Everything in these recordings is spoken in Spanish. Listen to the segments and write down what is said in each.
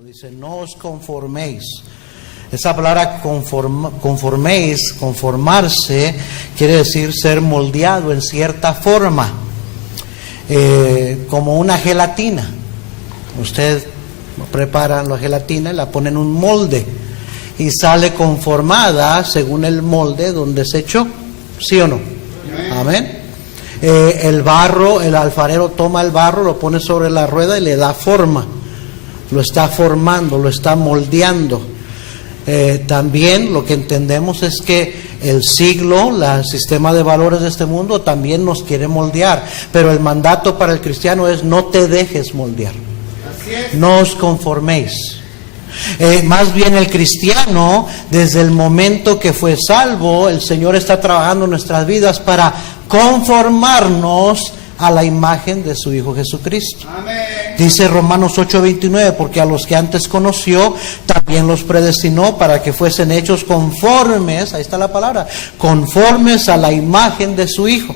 Dice, no os conforméis. Esa palabra conforméis, conformarse, quiere decir ser moldeado en cierta forma, como una gelatina. Usted prepara la gelatina y la pone en un molde y sale conformada según el molde donde se echó, ¿sí o no? Amén. El barro, el alfarero toma el barro, lo pone sobre la rueda y le da forma. Lo está formando, lo está moldeando. También lo que entendemos es que el siglo, el sistema de valores de este mundo también nos quiere moldear, pero el mandato para el cristiano es: no te dejes moldear, no os conforméis. Más bien el cristiano, desde el momento que fue salvo, el Señor está trabajando en nuestras vidas para conformarnos a la imagen de su Hijo Jesucristo. Amén. Dice Romanos 8:29, porque a los que antes conoció, también los predestinó para que fuesen hechos conformes, ahí está la palabra, conformes a la imagen de su Hijo,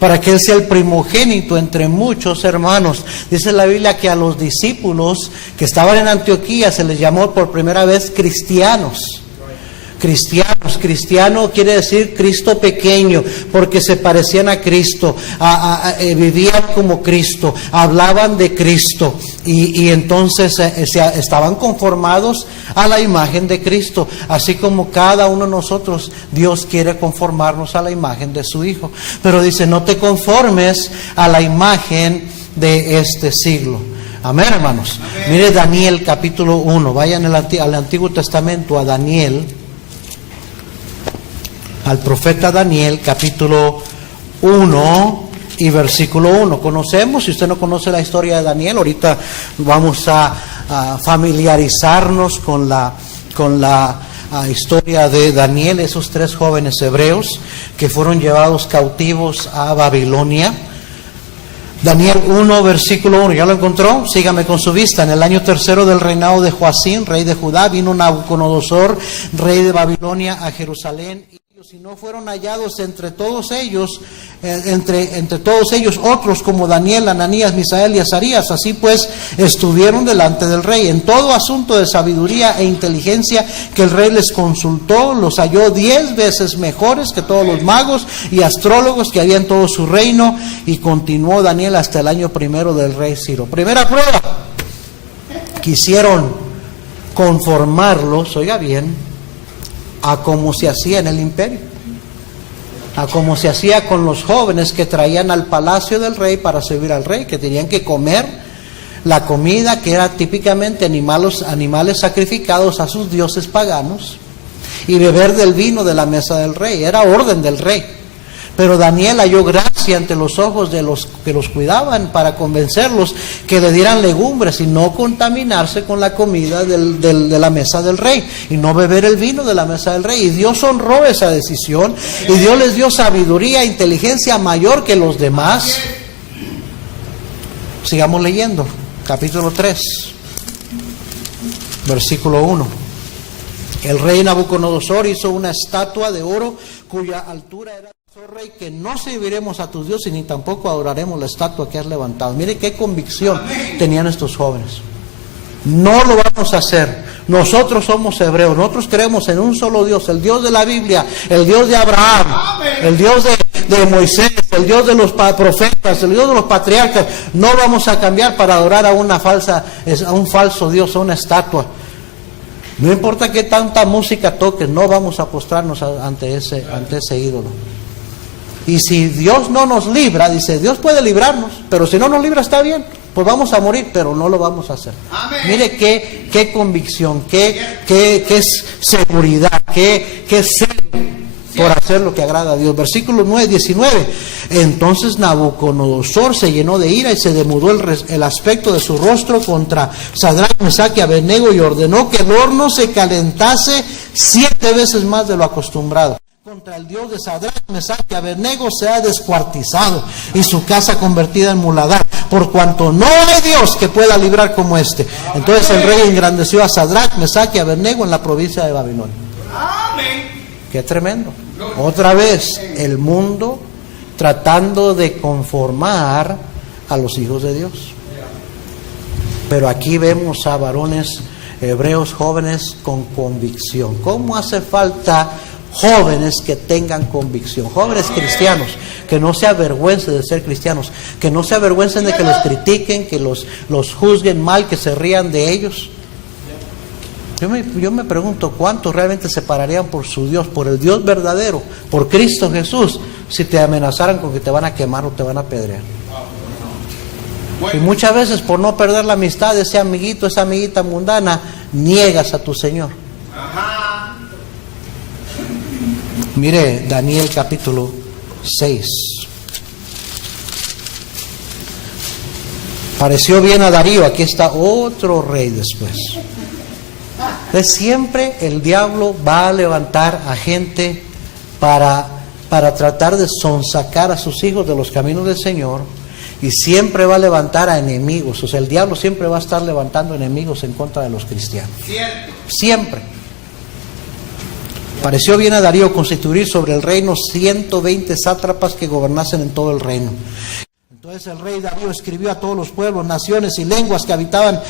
para que Él sea el primogénito entre muchos hermanos. Dice la Biblia que a los discípulos que estaban en Antioquía se les llamó por primera vez cristianos. Cristiano quiere decir Cristo pequeño, porque se parecían a Cristo, vivían como Cristo, hablaban de Cristo, y entonces estaban conformados a la imagen de Cristo, así como cada uno de nosotros, Dios quiere conformarnos a la imagen de su Hijo. Pero dice, no te conformes a la imagen de este siglo. Amén, hermanos. Amén. Mire Daniel capítulo 1, vayan al Antiguo Testamento, a Daniel, al profeta Daniel, capítulo 1 y versículo 1. Conocemos, si usted no conoce la historia de Daniel, ahorita vamos a familiarizarnos con la historia de Daniel, esos tres jóvenes hebreos que fueron llevados cautivos a Babilonia. Daniel 1, versículo 1, ¿ya lo encontró? Sígame con su vista. En el año tercero del reinado de Joacín, rey de Judá, vino Nabucodonosor, rey de Babilonia, a Jerusalén. Si no fueron hallados entre todos ellos, otros como Daniel, Ananías, Misael y Azarías. Así pues, estuvieron delante del rey. En todo asunto de sabiduría e inteligencia que el rey les consultó, los halló 10 veces mejores que todos los magos y astrólogos que había en todo su reino. Y continuó Daniel hasta el año primero del rey Ciro. Primera prueba: quisieron conformarlos, oiga bien, a como se hacía en el imperio, a como se hacía con los jóvenes que traían al palacio del rey para servir al rey, que tenían que comer la comida que era típicamente animales sacrificados a sus dioses paganos, y beber del vino de la mesa del rey. Era orden del rey. Pero Daniel halló gracia ante los ojos de los que los cuidaban para convencerlos que le dieran legumbres y no contaminarse con la comida de la mesa del rey, y no beber el vino de la mesa del rey. Y Dios honró esa decisión, y Dios les dio sabiduría e inteligencia mayor que los demás. Sigamos leyendo, capítulo 3, versículo 1. El rey Nabucodonosor hizo una estatua de oro cuya altura era: oh rey, que no serviremos a tus dioses ni tampoco adoraremos la estatua que has levantado. Mire qué convicción tenían estos jóvenes. No lo vamos a hacer. Nosotros somos hebreos, nosotros creemos en un solo Dios, el Dios de la Biblia, el Dios de Abraham, el Dios de Moisés, el Dios de los profetas, el Dios de los patriarcas. No vamos a cambiar para adorar a un falso Dios, a una estatua. No importa qué tanta música toque, no vamos a postrarnos ante ese ídolo. Y si Dios no nos libra, dice, Dios puede librarnos, pero si no nos libra está bien, pues vamos a morir, pero no lo vamos a hacer. Amén. Mire qué convicción, qué seguridad, qué celo por hacer lo que agrada a Dios. Versículo 19. Entonces Nabucodonosor se llenó de ira y se demudó el aspecto de su rostro contra Sadrach, Mesach y Abednego, y ordenó que el horno se calentase 7 veces más de lo acostumbrado. Contra el Dios de Sadrach, Mesach y Abednego se ha descuartizado y su casa convertida en muladar, por cuanto no hay Dios que pueda librar como este. Entonces el rey engrandeció a Sadrach, Mesach y Abednego en la provincia de Babilonia. Qué tremendo. Otra vez el mundo tratando de conformar a los hijos de Dios. Pero aquí vemos a varones hebreos jóvenes con convicción. ¿Cómo hace falta jóvenes que tengan convicción? Jóvenes cristianos, que no se avergüencen de ser cristianos, que no se avergüencen de que los critiquen, que los juzguen mal, que se rían de ellos. Yo me pregunto, ¿cuántos realmente se pararían por su Dios, por el Dios verdadero, por Cristo Jesús, si te amenazaran con que te van a quemar o te van a apedrear? Y muchas veces, por no perder la amistad de ese amiguito, esa amiguita mundana, niegas a tu Señor. Mire Daniel capítulo 6. Pareció bien a Darío. Aquí está otro rey después. Siempre el diablo va a levantar a gente para tratar de sonsacar a sus hijos de los caminos del Señor, y siempre va a levantar a enemigos. O sea, el diablo siempre va a estar levantando enemigos en contra de los cristianos. Siempre. Pareció bien a Darío constituir sobre el reino 120 sátrapas que gobernasen en todo el reino. Entonces el rey Darío escribió a todos los pueblos, naciones y lenguas que habitan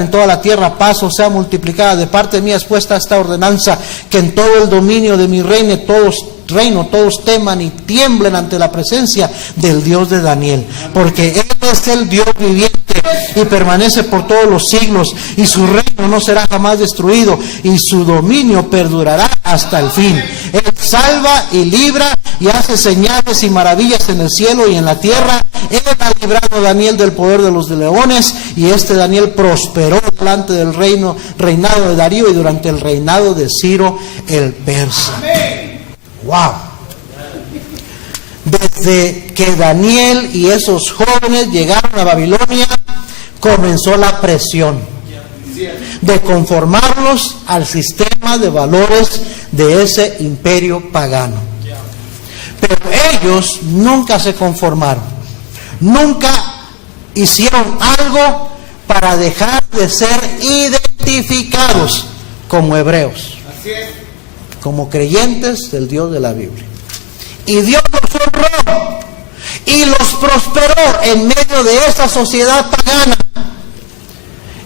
en toda la tierra: paz os sea multiplicada de parte mía, es puesta esta ordenanza, que en todo el dominio de mi reino todos teman y tiemblen ante la presencia del Dios de Daniel, porque Él es el Dios viviente y permanece por todos los siglos, y su reino no será jamás destruido, y su dominio perdurará hasta el fin. Él salva y libra y hace señales y maravillas en el cielo y en la tierra. Él ha librado a Daniel del poder de los leones, y este Daniel prosperó delante del reinado de Darío y durante el reinado de Ciro el persa. ¡Wow! Desde que Daniel y esos jóvenes llegaron a Babilonia, comenzó la presión de conformarlos al sistema de valores de ese imperio pagano. Pero ellos nunca se conformaron, nunca hicieron algo para dejar de ser identificados como hebreos, como creyentes del Dios de la Biblia. Y Dios los honró y los prosperó en medio de esa sociedad pagana.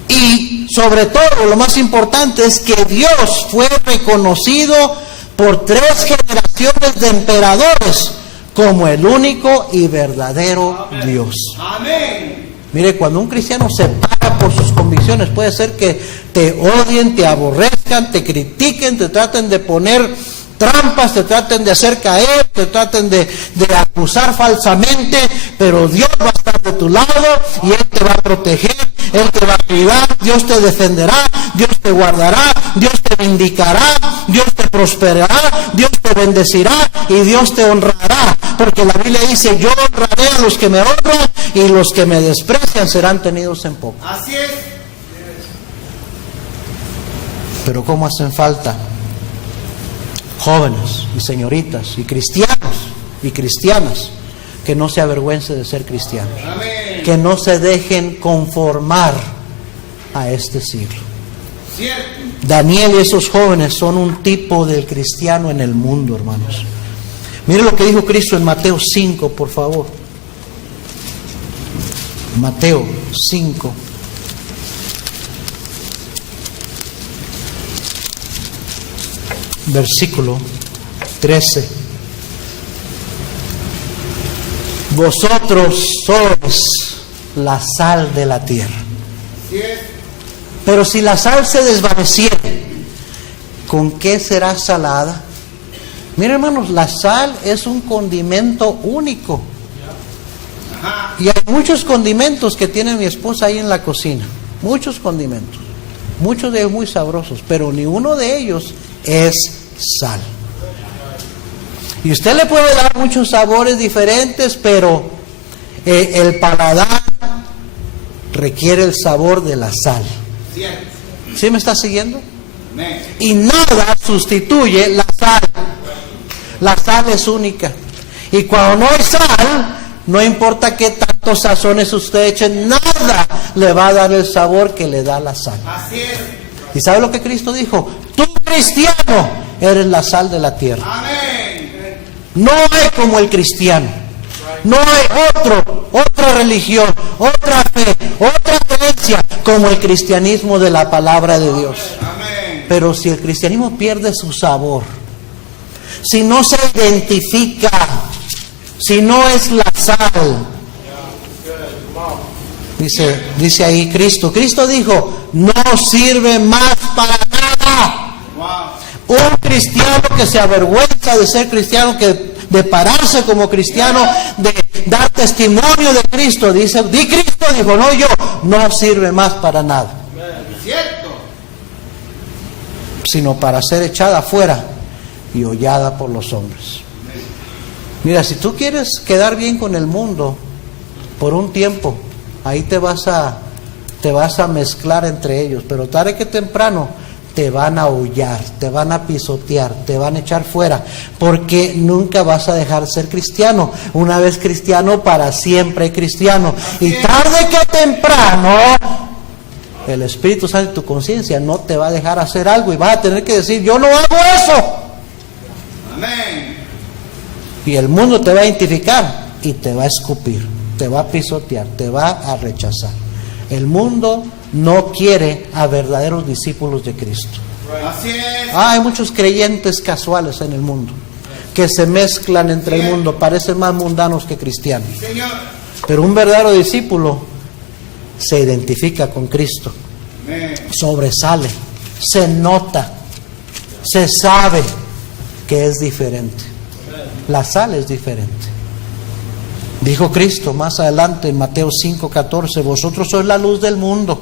Y sobre todo, lo más importante es que Dios fue reconocido por 3 generaciones de emperadores como el único y verdadero Dios. Amén. Mire, cuando un cristiano se para por sus convicciones, puede ser que te odien, te aborrezcan, te critiquen, te traten de poner trampas, te traten de hacer caer, te traten de acusar falsamente, pero Dios va a estar de tu lado y Él te va a proteger, Él te va a cuidar, Dios te defenderá, Dios te guardará, Dios te vindicará, Dios te prosperará, Dios te bendecirá y Dios te honrará, porque la Biblia dice: yo honraré a los que me honran y los que me desprecian serán tenidos en poco. Así es. Pero ¿cómo hacen falta jóvenes y señoritas y cristianos y cristianas que no se avergüencen de ser cristianos? Amén. Que no se dejen conformar a este siglo. Cierto. Daniel y esos jóvenes son un tipo del cristiano en el mundo, hermanos. Miren lo que dijo Cristo en Mateo 5, por favor. Mateo 5. Versículo 13. Vosotros sois la sal de la tierra. Pero si la sal se desvaneciere, ¿con qué será salada? Miren, hermanos, la sal es un condimento único. Y hay muchos condimentos que tiene mi esposa ahí en la cocina. Muchos condimentos. Muchos de ellos muy sabrosos, pero ni uno de ellos es sal. Y usted le puede dar muchos sabores diferentes, pero el paladar requiere el sabor de la sal. ¿Sí me está siguiendo? Y nada sustituye la sal. La sal es única. Y cuando no hay sal, no importa qué tantos sazones usted eche, nada le va a dar el sabor que le da la sal. Así es. ¿Y sabe lo que Cristo dijo? Tú, cristiano, eres la sal de la tierra. Amén. No hay como el cristiano. No hay otra religión, otra fe, otra creencia como el cristianismo de la palabra de Dios. Amén. Pero si el cristianismo pierde su sabor, si no se identifica, si no es la sal, dice ahí Cristo dijo, no sirve más para nada. Un cristiano que se avergüenza de ser cristiano, de pararse como cristiano, de dar testimonio de Cristo, dice, di Cristo, dijo, no yo, no sirve más para nada. Cierto. Sino para ser echada afuera y hollada por los hombres. Mira, si tú quieres quedar bien con el mundo por un tiempo, ahí te vas a mezclar entre ellos, pero tarde que temprano te van a hollar, te van a pisotear, te van a echar fuera, porque nunca vas a dejar de ser cristiano. Una vez cristiano, para siempre cristiano. Y tarde que temprano, el Espíritu Santo de tu conciencia no te va a dejar hacer algo y vas a tener que decir, yo no hago eso. Amén. Y el mundo te va a identificar y te va a escupir, te va a pisotear, te va a rechazar. El mundo no quiere a verdaderos discípulos de Cristo. Así es. Hay muchos creyentes casuales en el mundo que se mezclan entre el mundo, parecen más mundanos que cristianos. Señor. Pero un verdadero discípulo se identifica con Cristo, Amén. sobresale, se nota, se sabe que es diferente. La sal es diferente. Dijo Cristo más adelante en Mateo 5:14, vosotros sois la luz del mundo.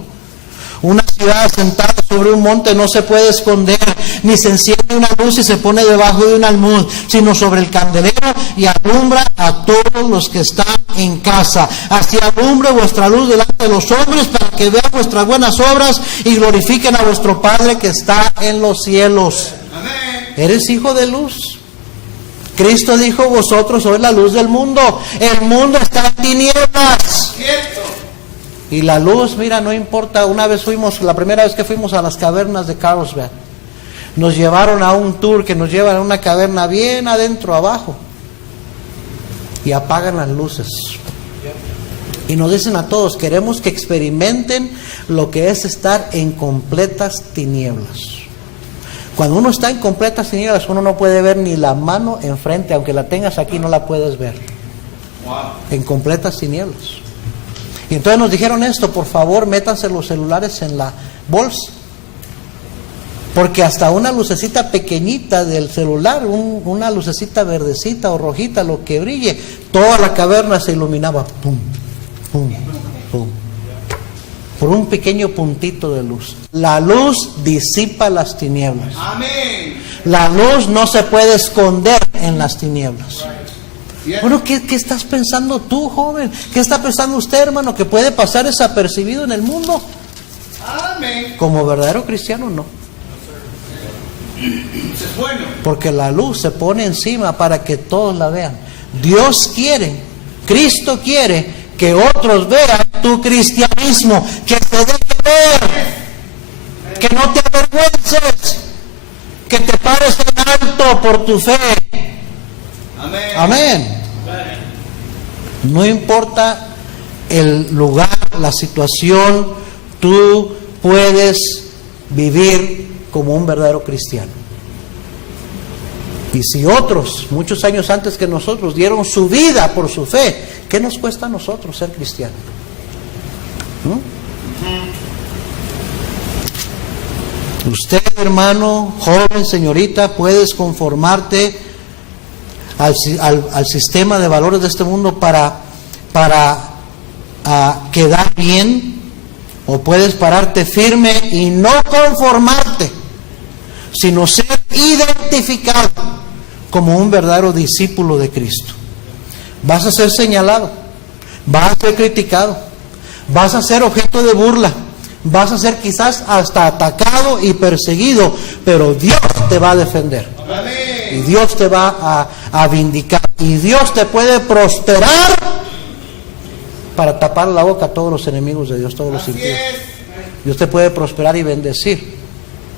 Una ciudad asentada sobre un monte no se puede esconder, ni se enciende una luz y se pone debajo de un almud, sino sobre el candelero y alumbra a todos los que están en casa. Así alumbre vuestra luz delante de los hombres, para que vean vuestras buenas obras y glorifiquen a vuestro Padre que está en los cielos. Amén. ¿Eres hijo de luz? Cristo dijo, vosotros sois la luz del mundo. El mundo está en tinieblas. Cierto. Y la luz, mira, no importa. La primera vez que fuimos a las cavernas de Carlsbad, nos llevaron a un tour que nos lleva a una caverna bien adentro, abajo, y apagan las luces. Y nos dicen a todos, queremos que experimenten lo que es estar en completas tinieblas. Cuando uno está en completas tinieblas, uno no puede ver ni la mano enfrente, aunque la tengas aquí no la puedes ver. En completas tinieblas. Y entonces nos dijeron esto, por favor, métanse los celulares en la bolsa. Porque hasta una lucecita pequeñita del celular, una lucecita verdecita o rojita, lo que brille, toda la caverna se iluminaba. Pum, pum, pum. Por un pequeño puntito de luz. La luz disipa las tinieblas. Amén. La luz no se puede esconder en las tinieblas. Bueno, ¿qué estás pensando tú, joven? ¿Qué está pensando usted, hermano? ¿Que puede pasar desapercibido en el mundo? Amén. Como verdadero cristiano, no. Eso es bueno. Porque la luz se pone encima para que todos la vean. Dios quiere, Cristo quiere que otros vean tu cristianismo, que te deje ver, que no te avergüences, que te pares en alto por tu fe. Amén. Amén. No importa el lugar, la situación, tú puedes vivir como un verdadero cristiano. Y si otros, muchos años antes que nosotros, dieron su vida por su fe, ¿qué nos cuesta a nosotros ser cristianos? Usted, hermano, joven, señorita, puedes conformarte al sistema de valores de este mundo para quedar bien, o puedes pararte firme y no conformarte, sino ser identificado como un verdadero discípulo de Cristo. Vas a ser señalado, vas a ser criticado, vas a ser objeto de burla, vas a ser quizás hasta atacado y perseguido, pero Dios te va a defender. Amén. Y Dios te va a vindicar. Y Dios te puede prosperar para tapar la boca a todos los enemigos de Dios, todos los impíos. Dios te puede prosperar y bendecir,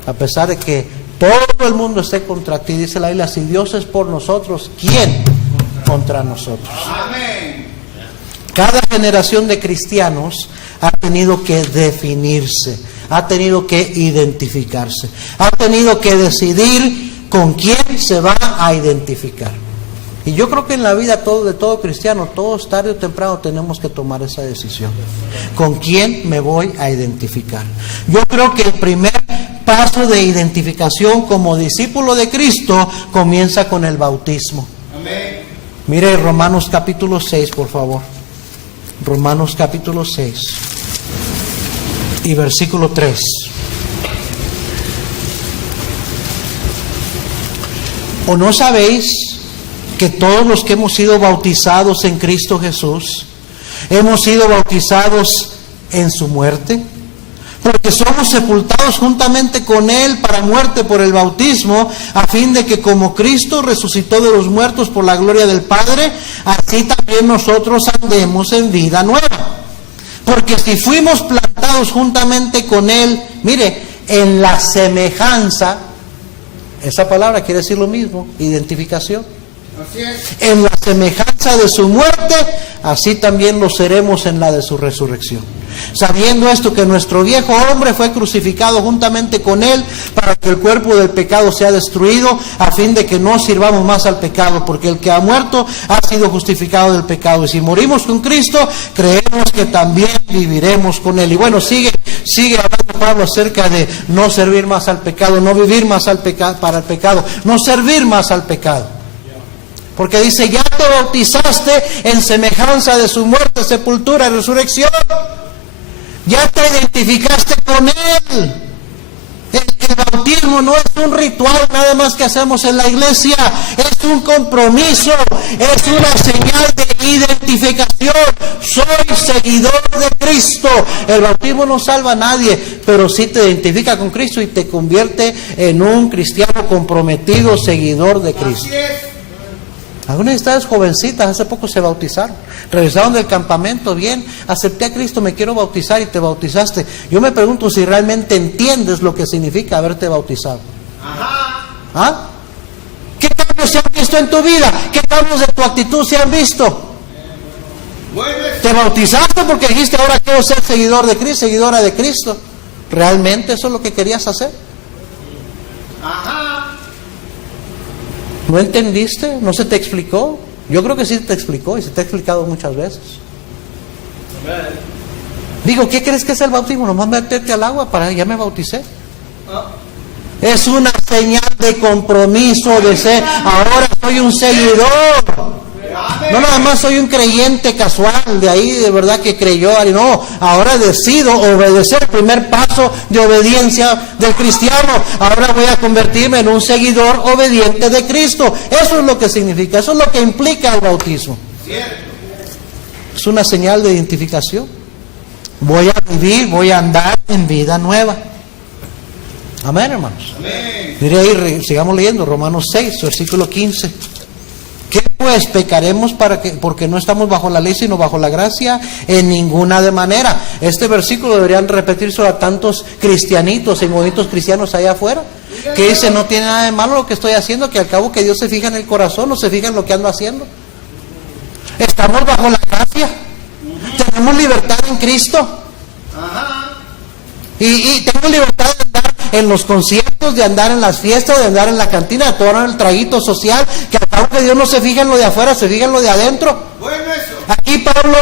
a pesar de que todo el mundo esté contra ti. Dice la Biblia, si Dios es por nosotros, ¿quién contra nosotros? Amén. Cada generación de cristianos ha tenido que definirse, ha tenido que identificarse, ha tenido que decidir con quién se va a identificar. Y yo creo que en la vida de todo cristiano, todos tarde o temprano tenemos que tomar esa decisión. ¿Con quién me voy a identificar? Yo creo que el primer paso de identificación como discípulo de Cristo comienza con el bautismo. Amén. Mire Romanos capítulo 6, por favor. Romanos capítulo 6 y versículo 3. ¿O no sabéis que todos los que hemos sido bautizados en Cristo Jesús, hemos sido bautizados en su muerte? Porque somos sepultados juntamente con Él para muerte por el bautismo, a fin de que como Cristo resucitó de los muertos por la gloria del Padre, así también nosotros andemos en vida nueva. Porque si fuimos plantados juntamente con Él, mire, en la semejanza, esa palabra quiere decir lo mismo, identificación. Así es. En la semejanza de su muerte, así también lo seremos en la de su resurrección. Sabiendo esto, que nuestro viejo hombre fue crucificado juntamente con Él, para que el cuerpo del pecado sea destruido, a fin de que no sirvamos más al pecado, porque el que ha muerto ha sido justificado del pecado. Y si morimos con Cristo, creemos que también viviremos con Él. Y bueno, sigue hablando Pablo acerca de no servir más al pecado, no vivir más para el pecado, no servir más al pecado. Porque dice, ya te bautizaste en semejanza de su muerte, sepultura y resurrección. Ya te identificaste con Él. El bautismo no es un ritual nada más que hacemos en la iglesia. Es un compromiso, es una señal de identificación. Soy seguidor de Cristo. El bautismo no salva a nadie, pero sí te identifica con Cristo y te convierte en un cristiano comprometido, seguidor de Cristo. Así es. Algunas de ustedes jovencitas hace poco se bautizaron, regresaron del campamento, bien, acepté a Cristo, me quiero bautizar, y te bautizaste. Yo me pregunto si realmente entiendes lo que significa haberte bautizado. Ajá. ¿Ah? ¿Qué cambios se han visto en tu vida? ¿Qué cambios de tu actitud se han visto? Bueno, Te bautizaste porque dijiste, ahora quiero ser seguidor de Cristo, seguidora de Cristo. ¿Realmente eso es lo que querías hacer? ajá. ¿No entendiste? ¿No se te explicó? Yo creo que sí te explicó y se te ha explicado muchas veces. Digo, ¿qué crees que es el bautismo? Nomás meterte al agua para ya me bauticé. Es una señal de compromiso, de ser, ahora soy un seguidor. No nada más soy un creyente casual, de ahí de verdad que creyó, no, ahora decido obedecer, el primer paso de obediencia del cristiano. Ahora voy a convertirme en un seguidor obediente de Cristo. Eso es lo que significa, eso es lo que implica el bautismo. Es una señal de identificación. Voy a vivir, voy a andar en vida nueva. Amén, hermanos. Amén. Mire ahí, sigamos leyendo, Romanos 6, versículo 15. ¿Qué pues pecaremos porque no estamos bajo la ley sino bajo la gracia? En ninguna de manera. Este versículo deberían repetirse a tantos cristianitos y movimientos cristianos allá afuera, que dicen, no tiene nada de malo lo que estoy haciendo, que al cabo que Dios se fija en el corazón, no se fija en lo que ando haciendo. Estamos bajo la gracia, tenemos libertad en Cristo. Ajá. Y tengo libertad de andar en los conciertos, de andar en las fiestas, de andar en la cantina, de tomar el traguito social, que al cabo que Dios no se fija en lo de afuera, se fija en lo de adentro. Bueno, eso. Aquí Pablo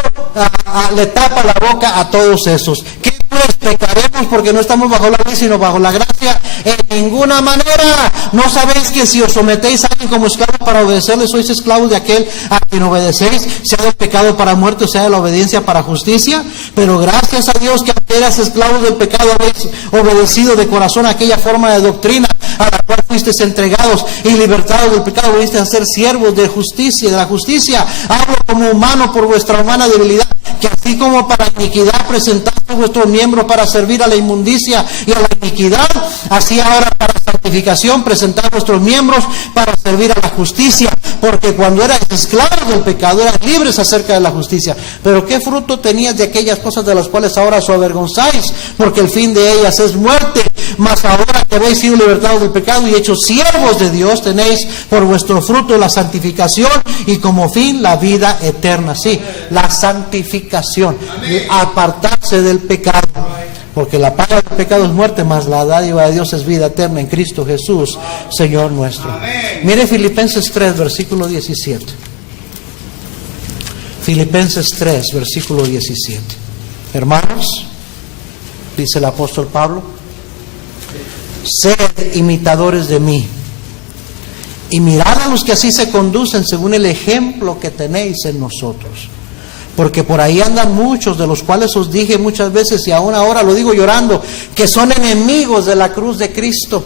le tapa la boca a todos esos. ¿Qué pues pecaremos porque no estamos bajo la ley sino bajo la gracia? En ninguna manera. ¿No sabéis que si os sometéis a alguien como esclavo para obedecerle, sois esclavos de aquel a quien obedecéis, sea del pecado para muerte o sea de la obediencia para justicia? Pero gracias a Dios que aunque eras esclavos del pecado habéis obedecido de corazón a aquella forma de doctrina a la cual fuisteis entregados, y libertados del pecado vinisteis a ser siervos de justicia, de la justicia. Hablo como humano por vuestra humana debilidad, que así como para iniquidad presentaste vuestros miembros para servir a la inmundicia y a la iniquidad, así ahora para santificación presentad vuestros miembros para servir a la justicia. Porque cuando eras esclavos del pecado eras libres acerca de la justicia. Pero ¿qué fruto tenías de aquellas cosas de las cuales ahora os avergonzáis? Porque el fin de ellas es muerte. Mas ahora que habéis sido libertados del pecado y hechos siervos de Dios, tenéis por vuestro fruto la santificación y como fin la vida eterna. Sí, la santificación. Apartarse apartarse del pecado, porque la paga del pecado es muerte, mas la dádiva de Dios es vida eterna en Cristo Jesús, Señor nuestro. Mire Filipenses 3, versículo 17. Filipenses 3, versículo 17. Hermanos, dice el apóstol Pablo, sed imitadores de mí, y mirad a los que así se conducen según el ejemplo que tenéis en nosotros. Porque por ahí andan muchos, de los cuales os dije muchas veces, y aún ahora lo digo llorando, que son enemigos de la cruz de Cristo,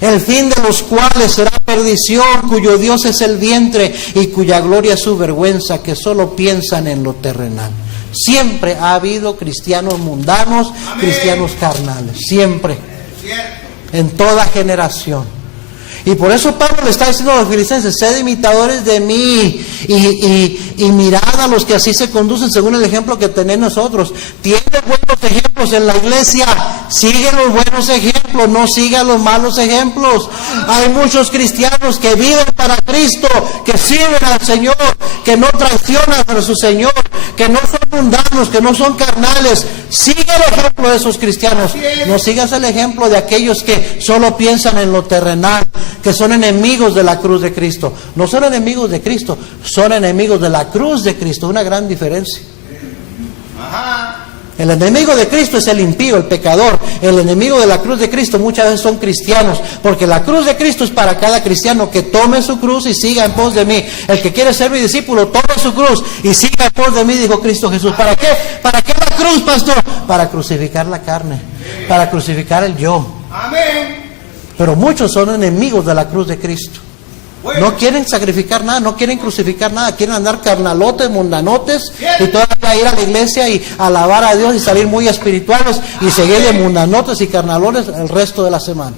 el fin de los cuales será perdición, cuyo Dios es el vientre y cuya gloria es su vergüenza, que solo piensan en lo terrenal. Siempre ha habido cristianos mundanos, amén, cristianos carnales, siempre, en toda generación. Y por eso Pablo le está diciendo a los filipenses, sed imitadores de mí y mirad a los que así se conducen según el ejemplo que tenéis nosotros. Tiene buenos ejemplos en la iglesia, sigue los buenos ejemplos, no siga los malos ejemplos. Hay muchos cristianos que viven para Cristo, que sirven al Señor, que no traicionan a su Señor, que no son mundanos, que no son carnales. Sigue el ejemplo de esos cristianos, no sigas el ejemplo de aquellos que solo piensan en lo terrenal, que son enemigos de la cruz de Cristo. No son enemigos de Cristo, son enemigos de la cruz de Cristo. Una gran diferencia. El enemigo de Cristo es el impío, el pecador. El enemigo de la cruz de Cristo muchas veces son cristianos, porque la cruz de Cristo es para cada cristiano que tome su cruz y siga en pos de mí. El que quiere ser mi discípulo, tome su cruz y siga en pos de mí, dijo Cristo Jesús. ¿Para qué? ¿Para qué la cruz, pastor? Para crucificar la carne, para crucificar el yo. Amén. Pero muchos son enemigos de la cruz de Cristo. No quieren sacrificar nada, no quieren crucificar nada, quieren andar carnalotes, mundanotes, y todavía ir a la iglesia y alabar a Dios y salir muy espirituales y seguir de mundanotes y carnalotes el resto de la semana.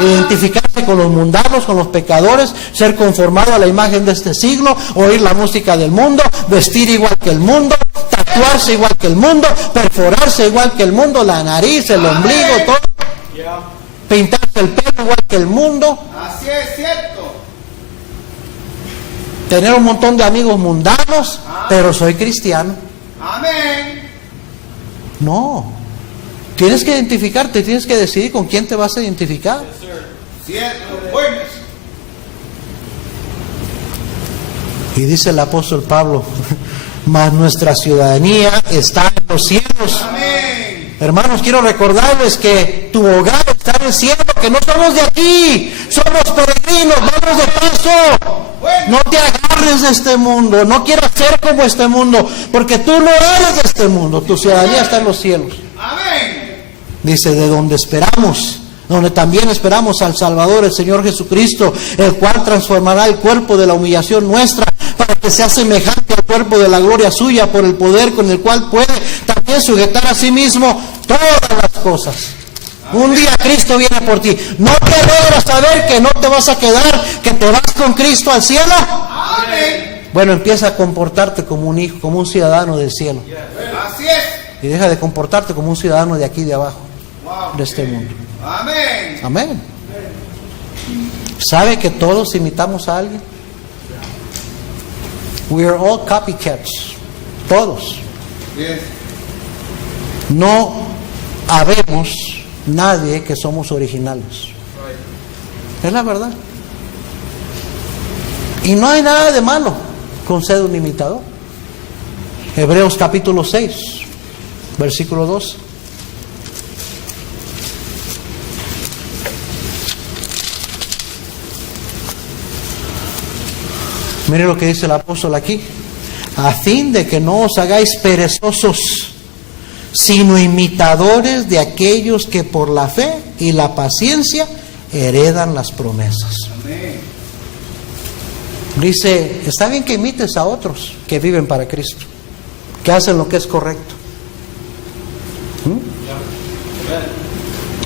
Identificarse con los mundanos, con los pecadores, ser conformado a la imagen de este siglo, oír la música del mundo, vestir igual que el mundo, tatuarse igual que el mundo, perforarse igual que el mundo, la nariz, el ombligo, todo. Pintarse el pelo igual que el mundo. Así es, cierto. Tener un montón de amigos mundanos, pero soy cristiano. Amén. No. Tienes que identificarte, tienes que decidir con quién te vas a identificar. Cierto, buenos. Y dice el apóstol Pablo, mas nuestra ciudadanía está en los cielos. Amén. Hermanos, quiero recordarles que tu hogar está en el cielo, que no somos de aquí, somos peregrinos, vamos de paso. No te agarres de este mundo, no quieras ser como este mundo, porque tú no eres de este mundo, tu ciudadanía está en los cielos. Amén. Dice, de donde esperamos, donde también esperamos al Salvador, el Señor Jesucristo, el cual transformará el cuerpo de la humillación nuestra para que sea semejante al cuerpo de la gloria suya, por el poder con el cual puede también sujetar a sí mismo todas las cosas. Un día Cristo viene por ti. ¿No te alegras saber que no te vas a quedar, que te vas con Cristo al cielo? Amén. Bueno, empieza a comportarte como un hijo, como un ciudadano del cielo. Así es. Y deja de comportarte como un ciudadano de aquí de abajo, de este mundo. Amén. Amén. ¿Sabe que todos imitamos a alguien? We are all copycats. Todos. Yes. No habemos nadie que somos originales. Es la verdad. Y no hay nada de malo con ser un imitador. Hebreos capítulo 6, versículo 2. Mire lo que dice el apóstol aquí. A fin de que no os hagáis perezosos, sino imitadores de aquellos que por la fe y la paciencia heredan las promesas. Amén. Dice, está bien que imites a otros que viven para Cristo, que hacen lo que es correcto.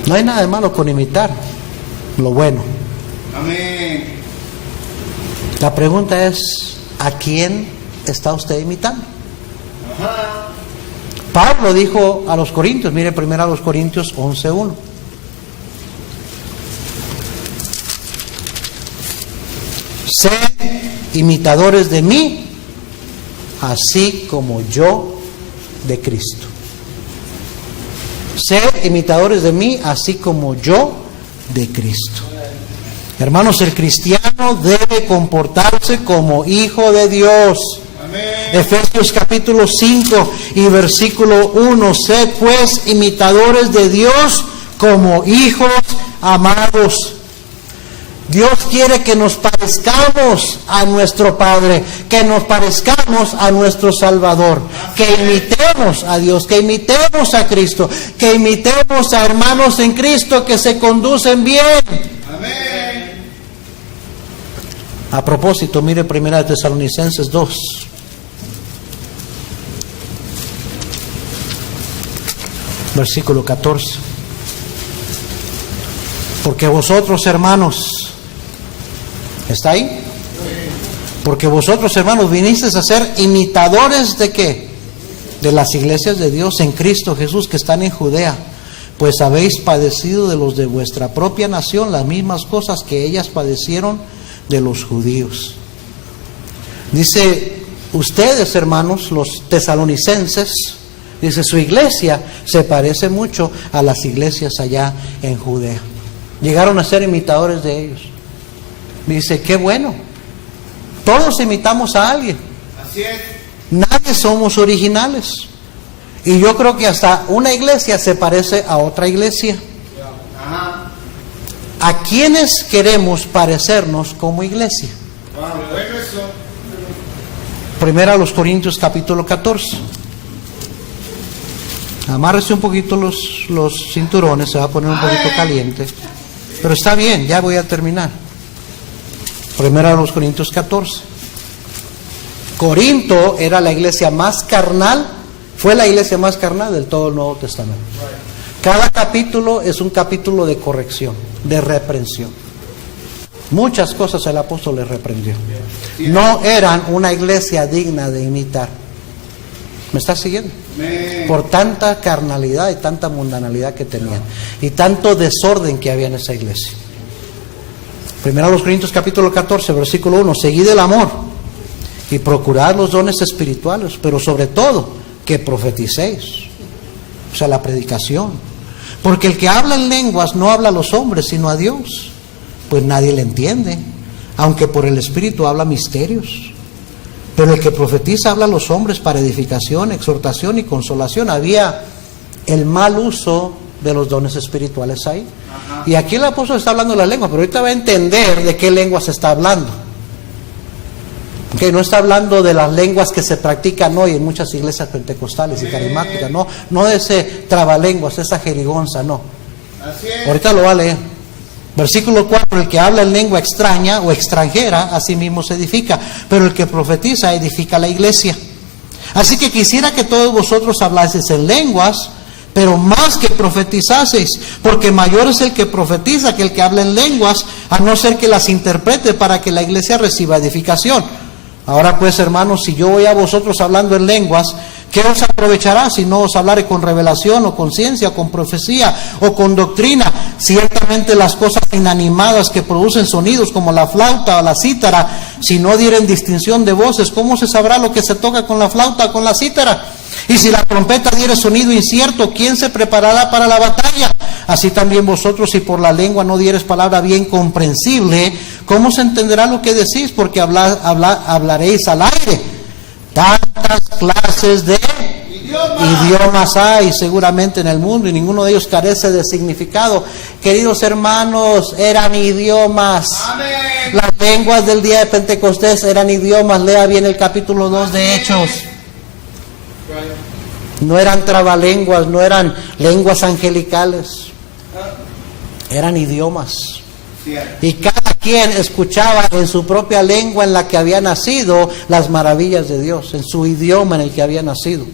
No hay nada de malo con imitar lo bueno. Amén. La pregunta es, ¿a quién está usted imitando? Ajá. Pablo dijo a los Corintios, mire primero a los Corintios 11:1. Sed imitadores de mí, así como yo de Cristo. Sed imitadores de mí, así como yo de Cristo. Hermanos, el cristiano debe comportarse como hijo de Dios. Amén. Efesios capítulo 5 y versículo 1. Sed pues imitadores de Dios como hijos amados. Dios quiere que nos parezcamos a nuestro Padre, que nos parezcamos a nuestro Salvador, que imitemos a Dios, que imitemos a Cristo, que imitemos a hermanos en Cristo que se conducen bien. Amén. A propósito, mire 1 Tesalonicenses 2. Versículo 14. Porque vosotros, hermanos, ¿está ahí? Porque vosotros, hermanos, vinisteis a ser imitadores ¿de qué? De las iglesias de Dios en Cristo Jesús que están en Judea, pues habéis padecido de los de vuestra propia nación las mismas cosas que ellas padecieron de los judíos. Dice, ustedes, hermanos, los tesalonicenses, dice, su iglesia se parece mucho a las iglesias allá en Judea. Llegaron a ser imitadores de ellos. Dice, qué bueno. Todos imitamos a alguien. Así es. Nadie somos originales. Y yo creo que hasta una iglesia se parece a otra iglesia. Ajá. ¿A quiénes queremos parecernos como iglesia? Wow, bueno eso. Primero a los Corintios capítulo 14. Amárrese un poquito los cinturones, se va a poner un poquito caliente. Pero está bien, ya voy a terminar. Primero a los Corintios 14. Corinto era la iglesia más carnal, fue la iglesia más carnal del todo el Nuevo Testamento. Cada capítulo es un capítulo de corrección, de reprensión. Muchas cosas el apóstol les reprendió. No eran una iglesia digna de imitar. ¿Me estás siguiendo? Por tanta carnalidad y tanta mundanalidad que tenían y tanto desorden que había en esa iglesia. Primero a los Corintios capítulo 14 versículo 1. Seguid el amor y procurad los dones espirituales, pero sobre todo que profeticéis, o sea, la predicación, porque el que habla en lenguas no habla a los hombres sino a Dios, pues nadie le entiende, aunque por el Espíritu habla misterios. Pero el que profetiza habla a los hombres para edificación, exhortación y consolación. Había el mal uso de los dones espirituales ahí. Ajá. Y aquí el apóstol está hablando de la lengua, pero ahorita va a entender de qué lengua se está hablando. Que no está hablando de las lenguas que se practican hoy en muchas iglesias pentecostales y carismáticas, no de ese trabalenguas, esa jerigonza, no. Así es. Ahorita lo va a leer. Versículo 4, el que habla en lengua extraña o extranjera, a sí mismo se edifica, pero el que profetiza edifica la iglesia. Así que quisiera que todos vosotros hablaseis en lenguas, pero más que profetizaseis, porque mayor es el que profetiza que el que habla en lenguas, a no ser que las interprete para que la iglesia reciba edificación. Ahora pues, hermanos, si yo voy a vosotros hablando en lenguas, ¿qué os aprovechará si no os hablare con revelación o con ciencia o con profecía o con doctrina? Ciertamente las cosas inanimadas que producen sonidos como la flauta o la cítara, si no dieren distinción de voces, ¿cómo se sabrá lo que se toca con la flauta o con la cítara? Y si la trompeta diere sonido incierto, ¿quién se preparará para la batalla? Así también vosotros, si por la lengua no dieres palabra bien comprensible, ¿cómo se entenderá lo que decís? Porque hablaréis al aire. Tantas clases de idiomas hay seguramente en el mundo y ninguno de ellos carece de significado. Queridos hermanos, eran idiomas. Amén. Las lenguas del día de Pentecostés eran idiomas. Lea bien el capítulo 2 de Hechos. No eran trabalenguas, no eran lenguas angelicales, eran idiomas. Y cada quien escuchaba en su propia lengua en la que había nacido las maravillas de Dios, en su idioma en el que había nacido.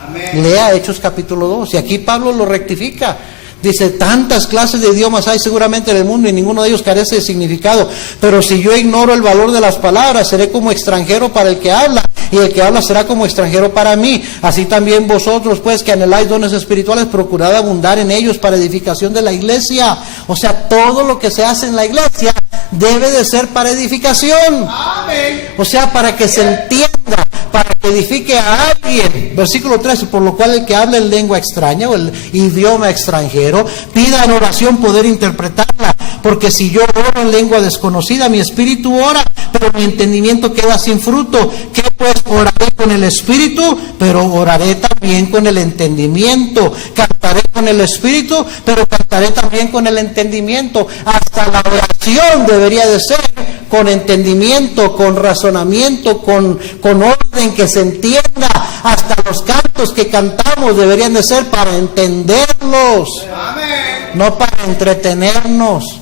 Amén. Lea Hechos capítulo 2, y aquí Pablo lo rectifica. Dice, tantas clases de idiomas hay seguramente en el mundo y ninguno de ellos carece de significado. Pero si yo ignoro el valor de las palabras, seré como extranjero para el que habla, y el que habla será como extranjero para mí. Así también vosotros, pues, que anheláis dones espirituales, procurad abundar en ellos para edificación de la iglesia. O sea, todo lo que se hace en la iglesia debe de ser para edificación. Amén. O sea, para que se entienda, para que edifique a alguien. Versículo 13, por lo cual el que habla en lengua extraña o el idioma extranjero, pida en oración poder interpretarla, porque si yo oro en lengua desconocida, mi espíritu ora, pero mi entendimiento queda sin fruto. ¿Qué pues? Oraré con el espíritu, pero oraré también con el entendimiento. Cantaré con el espíritu, pero cantaré también con el entendimiento. Hasta la oración debería de ser con entendimiento, con razonamiento, con orden, que se entienda. Hasta los cantos que cantamos deberían de ser para entenderlos. Amén. No para entretenernos.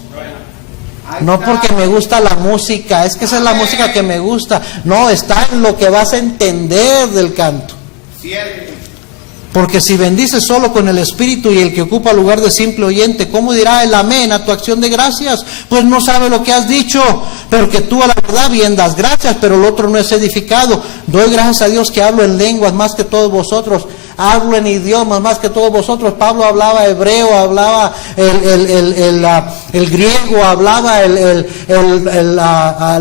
No porque me gusta la música, es que esa es la música que me gusta. No, está en lo que vas a entender del canto. Cierto. Porque si bendices solo con el espíritu y el que ocupa lugar de simple oyente, ¿cómo dirá el amén a tu acción de gracias? Pues no sabe lo que has dicho, pero que tú a la verdad bien das gracias, pero el otro no es edificado. Doy gracias a Dios que hablo en lenguas más que todos vosotros, hablo en idiomas más que todos vosotros. Pablo hablaba hebreo, hablaba el griego, hablaba el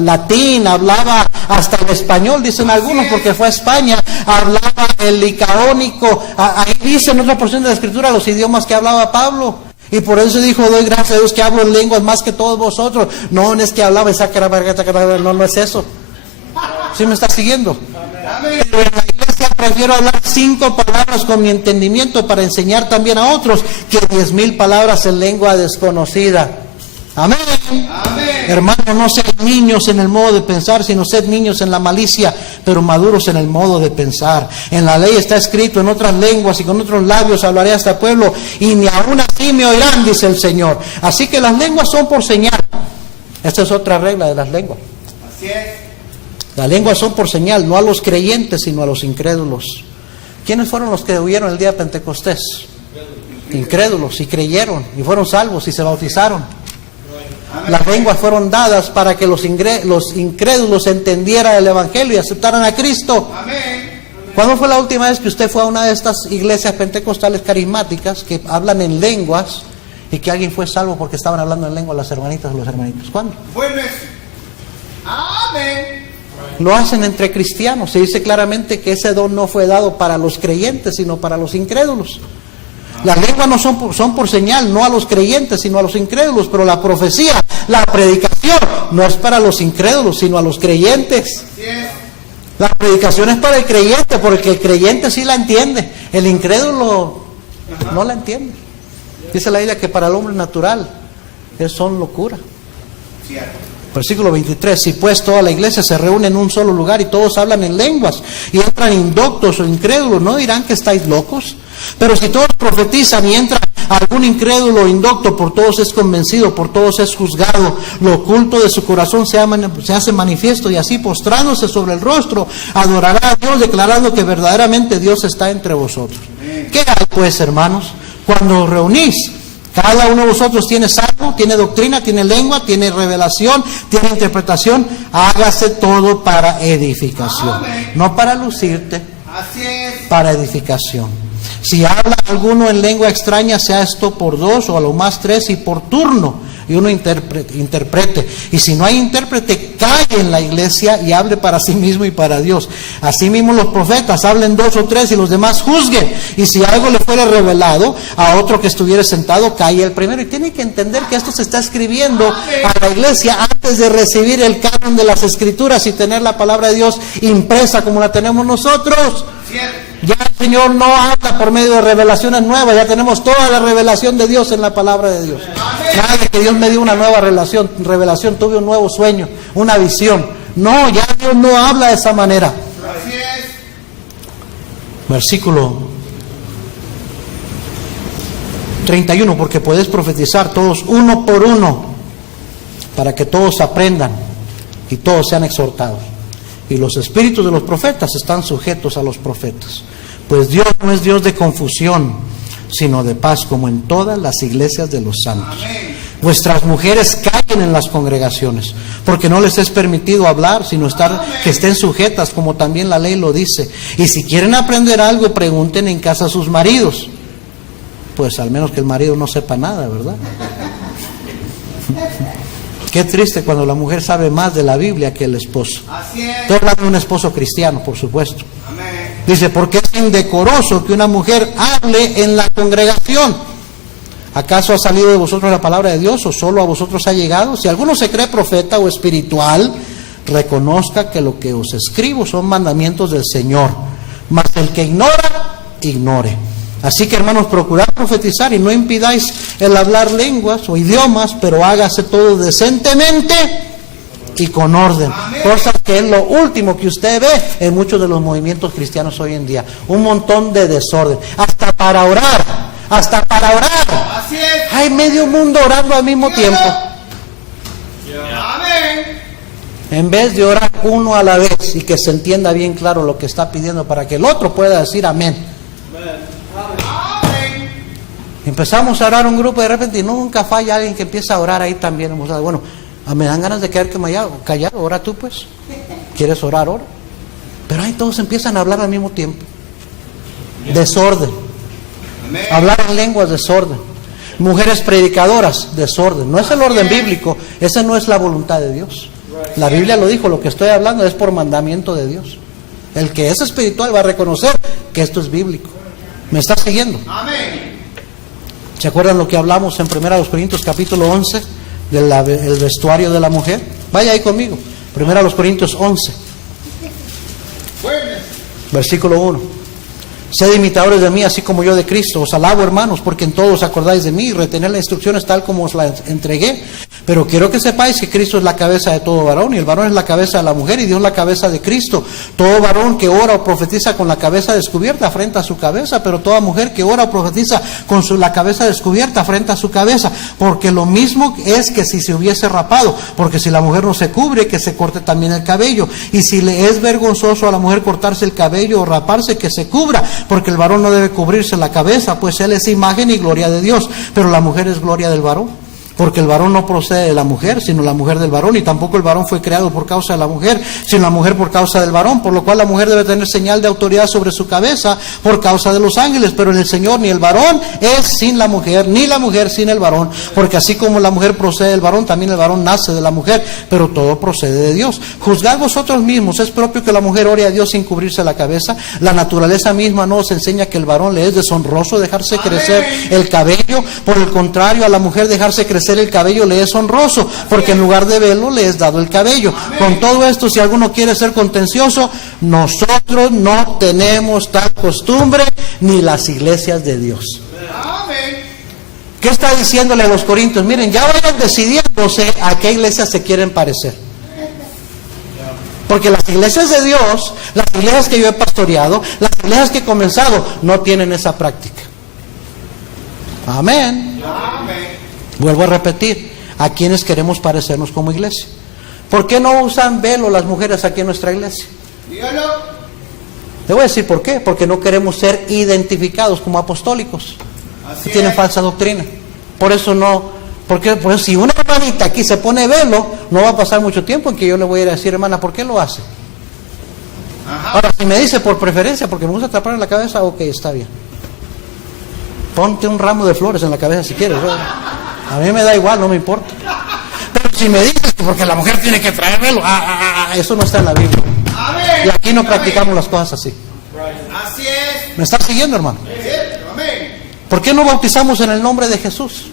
latín, hablaba hasta el español, dicen algunos, porque fue a España, hablaba el licaónico. Ahí dice en otra porción de la escritura los idiomas que hablaba Pablo. Y por eso dijo, doy gracias a Dios que hablo en lenguas más que todos vosotros. No es que hablaba, no es eso. ¿Sí me está siguiendo? Pero en la iglesia prefiero hablar 5 palabras con mi entendimiento para enseñar también a otros que 10,000 palabras en lengua desconocida. Amén. Amén. Hermano, no sean niños en el modo de pensar, sino sed niños en la malicia, pero maduros en el modo de pensar. En la ley está escrito, en otras lenguas y con otros labios hablaré a este pueblo, y ni aún así me oirán, dice el Señor. Así que las lenguas son por señal. Esta es otra regla de las lenguas. Así es. Las lenguas son por señal, no a los creyentes, sino a los incrédulos. ¿Quiénes fueron los que huyeron el día de Pentecostés? Incrédulos, y creyeron, y fueron salvos, y se bautizaron. Las lenguas fueron dadas para que los incrédulos entendieran el Evangelio y aceptaran a Cristo. Amén. ¿Cuándo fue la última vez que usted fue a una de estas iglesias pentecostales carismáticas que hablan en lenguas y que alguien fue salvo porque estaban hablando en lengua las hermanitas o los hermanitos? ¿Cuándo? Bueno es. Amén. Lo hacen entre cristianos. Se dice claramente que ese don no fue dado para los creyentes, sino para los incrédulos. Las lenguas no son por señal, no a los creyentes, sino a los incrédulos. Pero la profecía, la predicación, no es para los incrédulos, sino a los creyentes. Así es. La predicación es para el creyente, porque el creyente sí la entiende. El incrédulo no la entiende. Dice la Biblia que para el hombre natural son locura. Cierto. Versículo 23, si pues toda la iglesia se reúne en un solo lugar y todos hablan en lenguas y entran indoctos o incrédulos, ¿no dirán que estáis locos? Pero si todos profetizan y entra algún incrédulo o indocto, por todos es convencido, por todos es juzgado, lo oculto de su corazón se hace manifiesto, y así postrándose sobre el rostro adorará a Dios, declarando que verdaderamente Dios está entre vosotros. ¿Qué hay pues, hermanos, cuando os reunís? Cada uno de vosotros tiene salmo, tiene doctrina, tiene lengua, tiene revelación, tiene interpretación. Hágase todo para edificación. Amén. No para lucirte, Así es. para edificación. Si habla alguno en lengua extraña, sea esto por 2 o a lo más 3 y por turno, y uno interprete. Y si no hay intérprete, calle en la iglesia y hable para sí mismo y para Dios. Asimismo los profetas hablen 2 o 3 y los demás juzguen. Y si algo le fuera revelado a otro que estuviera sentado, calle el primero. Y tiene que entender que esto se está escribiendo a la iglesia antes de recibir el canon de las escrituras y tener la palabra de Dios impresa como la tenemos nosotros. Cierto. Ya el Señor no habla por medio de revelaciones nuevas, ya tenemos toda la revelación de Dios en la palabra de Dios. Nada de que Dios me dio una nueva revelación, tuve un nuevo sueño, una visión. No, ya Dios no habla de esa manera. Así es. Versículo 31, porque podéis profetizar todos uno por uno, para que todos aprendan y todos sean exhortados. Y los espíritus de los profetas están sujetos a los profetas. Pues Dios no es Dios de confusión, sino de paz, como en todas las iglesias de los santos. Amén. Vuestras mujeres callen en las congregaciones, porque no les es permitido hablar, sino que estén sujetas, como también la ley lo dice. Y si quieren aprender algo, pregunten en casa a sus maridos. Pues al menos que el marido no sepa nada, ¿verdad? Qué triste cuando la mujer sabe más de la Biblia que el esposo. Así es. Estoy hablando de un esposo cristiano, por supuesto. Amén. Dice, porque es indecoroso que una mujer hable en la congregación. ¿Acaso ha salido de vosotros la palabra de Dios o solo a vosotros ha llegado? Si alguno se cree profeta o espiritual, reconozca que lo que os escribo son mandamientos del Señor. Mas el que ignora, ignore. Así que, hermanos, procurad profetizar y no impidáis el hablar lenguas o idiomas, pero hágase todo decentemente y con orden. Cosas que es lo último que usted ve en muchos de los movimientos cristianos hoy en día. Un montón de desorden. Hasta para orar. Así es. Hay medio mundo orando al mismo tiempo. Amén. En vez de orar uno a la vez y que se entienda bien claro lo que está pidiendo para que el otro pueda decir amén. Amén. Empezamos a orar un grupo y de repente y nunca falla alguien que empieza a orar ahí también. Bueno, me dan ganas de quedarme callado, ora tú pues. ¿Quieres orar? Ora. Pero ahí todos empiezan a hablar al mismo tiempo. Desorden. Amén. Hablar en lenguas, desorden. Mujeres predicadoras, desorden. No es el orden bíblico, esa no es la voluntad de Dios. La Biblia lo dijo, lo que estoy hablando es por mandamiento de Dios. El que es espiritual va a reconocer que esto es bíblico. ¿Me está siguiendo? Amén. ¿Se acuerdan lo que hablamos en 1 Corintios capítulo 11 del vestuario de la mujer? Vaya ahí conmigo. 1 Corintios 11, Bueno. versículo 1. Sed imitadores de mí, así como yo de Cristo. Os alabo, hermanos, porque en todo os acordáis de mí y retener las instrucciones tal como os las entregué. Pero quiero que sepáis que Cristo es la cabeza de todo varón, y el varón es la cabeza de la mujer, y Dios la cabeza de Cristo. Todo varón que ora o profetiza con la cabeza descubierta afrenta a su cabeza, pero toda mujer que ora o profetiza con la cabeza descubierta afrenta a su cabeza. Porque lo mismo es que si se hubiese rapado, porque si la mujer no se cubre, que se corte también el cabello. Y si le es vergonzoso a la mujer cortarse el cabello o raparse, que se cubra. Porque el varón no debe cubrirse la cabeza, pues él es imagen y gloria de Dios, pero la mujer es gloria del varón. Porque el varón no procede de la mujer, sino la mujer del varón, y tampoco el varón fue creado por causa de la mujer, sino la mujer por causa del varón, por lo cual la mujer debe tener señal de autoridad sobre su cabeza por causa de los ángeles, pero en el Señor ni el varón es sin la mujer, ni la mujer sin el varón, porque así como la mujer procede del varón, también el varón nace de la mujer, pero todo procede de Dios. Juzgad vosotros mismos, ¿es propio que la mujer ore a Dios sin cubrirse la cabeza? La naturaleza misma no os enseña que el varón le es deshonroso dejarse crecer el cabello, por el contrario, a la mujer dejarse crecer el cabello le es honroso, porque en lugar de velo le es dado el cabello. Con todo esto, si alguno quiere ser contencioso, nosotros no tenemos tal costumbre, ni las iglesias de Dios. Amén. ¿Qué está diciéndole a los corintios? Miren, ya vayan decidiéndose a qué iglesias se quieren parecer. Porque las iglesias de Dios, las iglesias que yo he pastoreado, las iglesias que he comenzado, no tienen esa práctica. Amén. Amén. Vuelvo a repetir, ¿a quiénes queremos parecernos como iglesia? ¿Por qué no usan velo las mujeres aquí en nuestra iglesia? Dígalo. Le voy a decir por qué. Porque no queremos ser identificados como apostólicos. Así Que tienen es. falsa doctrina. Por eso no, porque pues, si una hermanita aquí se pone velo, no va a pasar mucho tiempo en que yo le voy a ir a decir, hermana, ¿por qué lo hace? Ajá. Ahora, si me dice por preferencia, porque me gusta tapar en la cabeza, ok, está bien. Ponte un ramo de flores en la cabeza si quieres. A mí me da igual, no me importa. Pero si me dices que porque la mujer tiene que traer velo, eso no está en la Biblia. Amén. Y aquí no Amén. practicamos las cosas así. Así es. ¿Me estás siguiendo, hermano? ¿Cierto? Amén. ¿Por qué no bautizamos en el nombre de Jesús?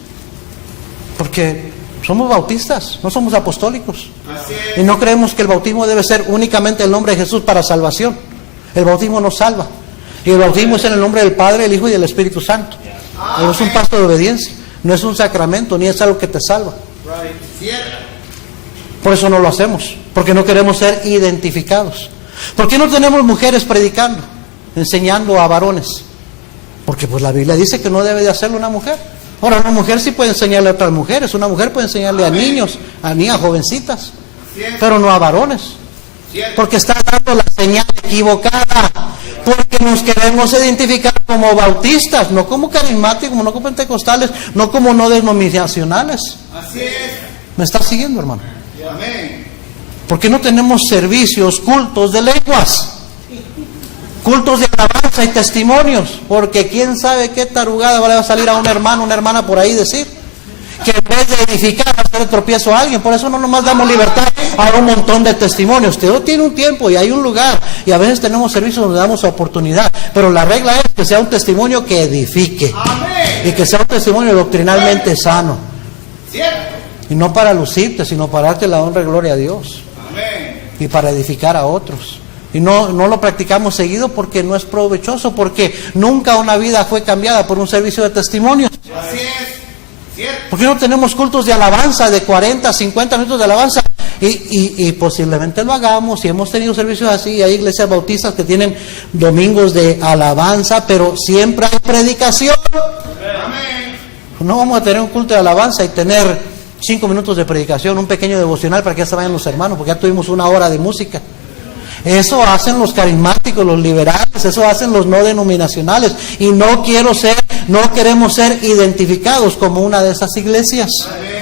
Porque somos bautistas, no somos apostólicos. Así Y es. no creemos que el bautismo debe ser únicamente el nombre de Jesús para salvación. El bautismo nos salva. Y el bautismo es en el nombre del Padre, del Hijo y del Espíritu Santo. Pero es un paso de obediencia. No es un sacramento, ni es algo que te salva. Cierto. Por eso no lo hacemos. Porque no queremos ser identificados. ¿Por qué no tenemos mujeres predicando, enseñando a varones? Porque pues la Biblia dice que no debe de hacerlo una mujer. Ahora, una mujer sí puede enseñarle a otras mujeres. Una mujer puede enseñarle a niños, a niñas jovencitas, Cierto. pero no a varones. Cierto. Porque está dando la señal equivocada. Porque nos queremos identificar como bautistas, no como carismáticos, no como pentecostales, no como no denominacionales. Así es. ¿Me estás siguiendo, hermano? Amén. ¿Por qué no tenemos servicios, cultos de lenguas? Cultos de alabanza y testimonios. Porque quién sabe qué tarugada va a salir a un hermano, una hermana por ahí decir. Que en vez de edificar, hacer tropiezo a alguien. Por eso no nomás damos libertad Hay un montón de testimonios. Usted tiene un tiempo y hay un lugar. Y a veces tenemos servicios donde damos oportunidad. Pero la regla es que sea un testimonio que edifique. Amén. Y que sea un testimonio doctrinalmente sano. Cierto. Y no para lucirte, sino para darte la honra y gloria a Dios. Amén. Y para edificar a otros. Y no lo practicamos seguido porque no es provechoso, porque nunca una vida fue cambiada por un servicio de testimonio. Así es. Cierto. ¿Por qué no tenemos cultos de alabanza de 40, 50 minutos de alabanza? Y posiblemente lo hagamos, y hemos tenido servicios así. Hay iglesias bautistas que tienen domingos de alabanza, pero siempre hay predicación. Amén. No vamos a tener un culto de alabanza y tener 5 minutos de predicación, un pequeño devocional para que ya se vayan los hermanos, porque ya tuvimos 1 hora de música. Eso hacen los carismáticos, los liberales, eso hacen los no denominacionales. Y no queremos ser identificados como una de esas iglesias. Amén.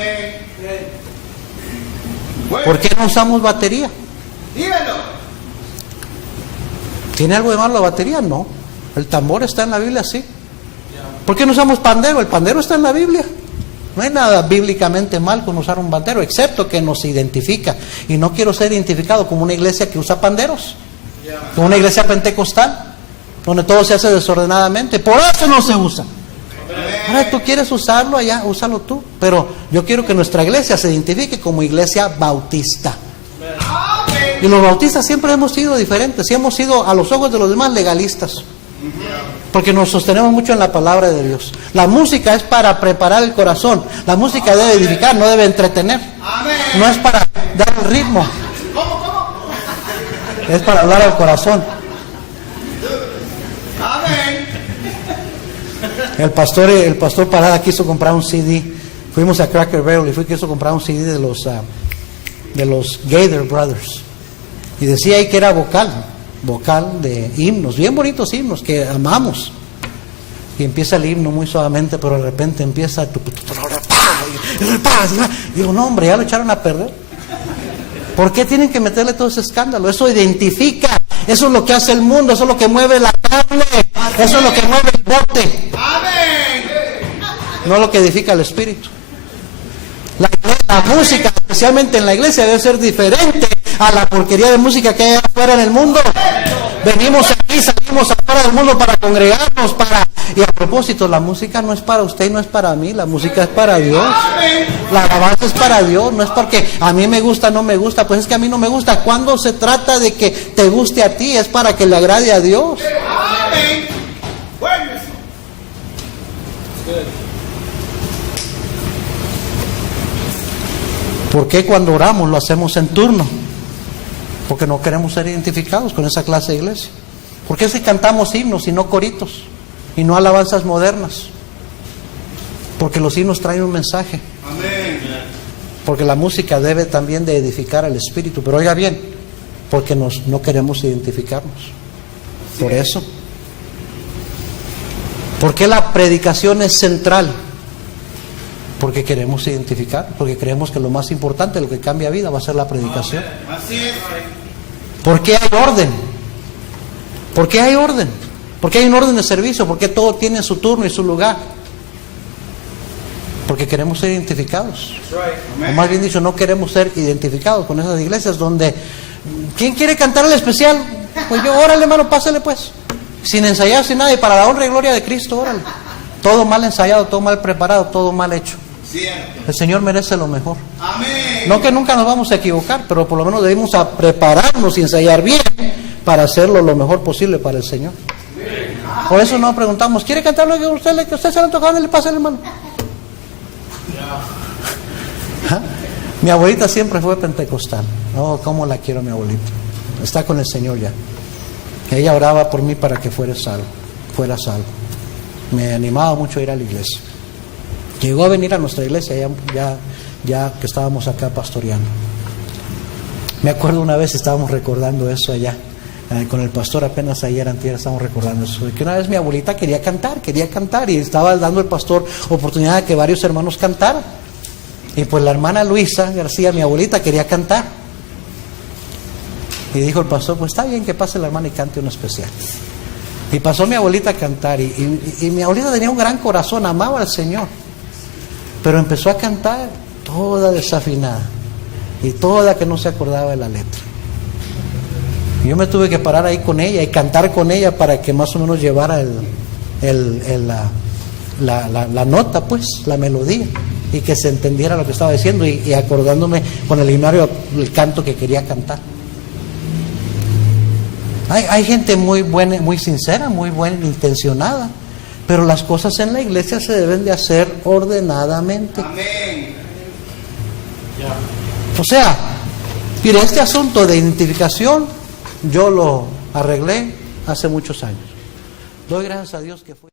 ¿Por qué no usamos batería? Dígalo. ¿Tiene algo de malo la batería? No. El tambor está en la Biblia, sí. ¿Por qué no usamos pandero? El pandero está en la Biblia. No hay nada bíblicamente mal con usar un pandero, excepto que nos identifica. Y no quiero ser identificado como una iglesia que usa panderos, como una iglesia pentecostal, donde todo se hace desordenadamente. Por eso no se usa. Ahora, tú quieres usarlo allá, úsalo tú. Pero yo quiero que nuestra iglesia se identifique como iglesia bautista. Y los bautistas siempre hemos sido diferentes, y hemos sido a los ojos de los demás legalistas. Porque nos sostenemos mucho en la palabra de Dios. La música es para preparar el corazón. La música debe edificar, no debe entretener. No es para dar el ritmo. Es para hablar al corazón. Amén. El pastor Parada quiso comprar un CD. Fuimos a Cracker Barrel y quiso comprar un CD de los Gaither Brothers. Y decía ahí que era vocal de himnos, bien bonitos himnos que amamos. Y empieza el himno muy suavemente, pero de repente empieza digo, no hombre, ya lo echaron a perder. ¿Por qué tienen que meterle todo ese escándalo? Eso identifica, eso es lo que hace el mundo, eso es lo que mueve la carne, eso es lo que mueve el bote. No lo que edifica el espíritu. La música, especialmente en la iglesia, debe ser diferente a la porquería de música que hay afuera en el mundo. Venimos aquí, salimos afuera del mundo para congregarnos, y a propósito, la música no es para usted y no es para mí, la música es para Dios. La alabanza es para Dios, no es porque a mí me gusta, no me gusta, pues es que a mí no me gusta. Cuando se trata de que te guste a ti, es para que le agrade a Dios. ¿Por qué cuando oramos lo hacemos en turno? Porque no queremos ser identificados con esa clase de iglesia. ¿Por qué si cantamos himnos y no coritos? Y no alabanzas modernas. Porque los himnos traen un mensaje. Amén. Porque la música debe también de edificar al espíritu. Pero oiga bien, porque no queremos identificarnos. Por eso. ¿Por qué la predicación es central? Porque queremos identificar, porque creemos que lo más importante, lo que cambia vida, va a ser la predicación. Así es. ¿Por qué hay orden? ¿Por qué hay orden? ¿Por qué hay un orden de servicio? ¿Por qué todo tiene su turno y su lugar? Porque queremos ser identificados. O más bien dicho, no queremos ser identificados con esas iglesias donde ¿quién quiere cantar el especial? Pues yo, órale hermano, pásale pues. Sin ensayar, sin nada, y para la honra y gloria de Cristo, órale. Todo mal ensayado, todo mal preparado, todo mal hecho. El Señor merece lo mejor. Amén. No que nunca nos vamos a equivocar, pero por lo menos debemos a prepararnos y ensayar bien para hacerlo lo mejor posible para el Señor. Por eso nos preguntamos, ¿quiere cantar lo que usted se le ha tocado? Le pasa, hermano. ¿Ah? Mi abuelita siempre fue pentecostal. Oh, cómo la quiero mi abuelita. Está con el Señor ya. Ella oraba por mí para que fuera salvo. Me animaba mucho a ir a la iglesia. Llegó a venir a nuestra iglesia ya que estábamos acá pastoreando. Me acuerdo una vez estábamos recordando eso allá con el pastor, apenas ayer antier estábamos recordando eso, de que una vez mi abuelita quería cantar y estaba dando el pastor oportunidad de que varios hermanos cantaran. Y pues la hermana Luisa García, mi abuelita, quería cantar. Y dijo el pastor, pues está bien que pase la hermana y cante un especial. Y pasó mi abuelita a cantar y mi abuelita tenía un gran corazón, amaba al Señor. Pero empezó a cantar toda desafinada. Y toda que no se acordaba de la letra. Yo me tuve que parar ahí con ella y cantar con ella para que más o menos llevara la nota, pues, la melodía, y que se entendiera lo que estaba diciendo, y acordándome con el himnario el canto que quería cantar. Hay gente muy buena, muy sincera, muy buena intencionada, pero las cosas en la iglesia se deben de hacer ordenadamente. Amén. O sea, mire, este asunto de identificación yo lo arreglé hace muchos años. Doy gracias a Dios que fue